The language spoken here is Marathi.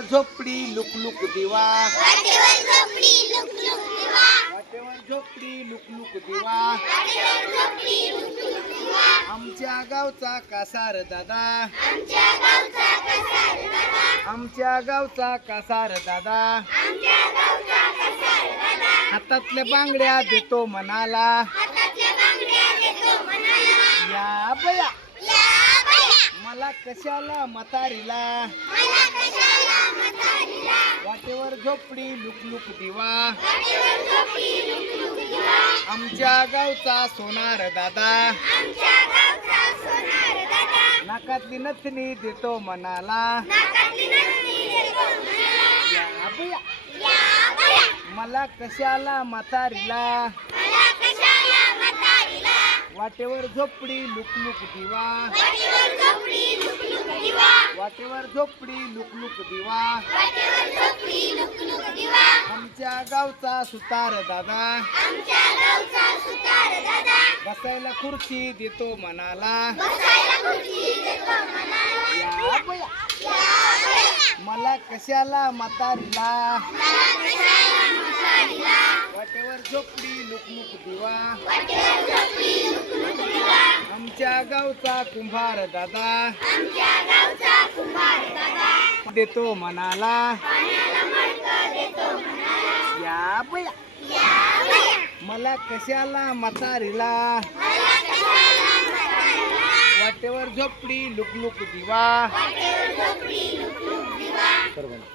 झोपडी लुक लुक दिवा. वाटेवर झोपडी लुक लुक दिवा. आमच्या गावचा कासार दादा. आमच्या गावचा कसार दादा. हातातल्या बांगड्या देतो मनाला. या बया. मला कशाला म्हातारीला? झोपडी लुक लुक दिवा. आमच्या गावचा सोनार दादा. नाकातली नथनी देतो मनाला. या बया. मला कशाला म्हातारीला? वाटेवर झोपडी लुक लुक दिवा वाटेवर झोपडी लुक लुक दिवा वाटेवर झोपडी लुक लुक दिवा. वाटेवर झोपडी लुक लुक दिवा. आमच्या गावचा सुतार दादा. आमच्या गावचा सुतार दादा. बसायला खुर्ची देतो मनाला. बसायला खुर्ची देतो मनाला. या बया. मला कशाला म्हातारीला? मला कशाला म्हातारीला? वाटेवर झोपडी लुक लुक दिवा. वाटेवर झोपडी लुक लुक दिवा आमच्या गावचा कुंभार दादा. आमच्या गावचा कुंभार दादा. देतो मनाला. या बया. मला कशाला म्हातारीला? वाटेवर झोपडी लुक लुक दिवा. वाटेवर झोपडी लुक लुक दिवा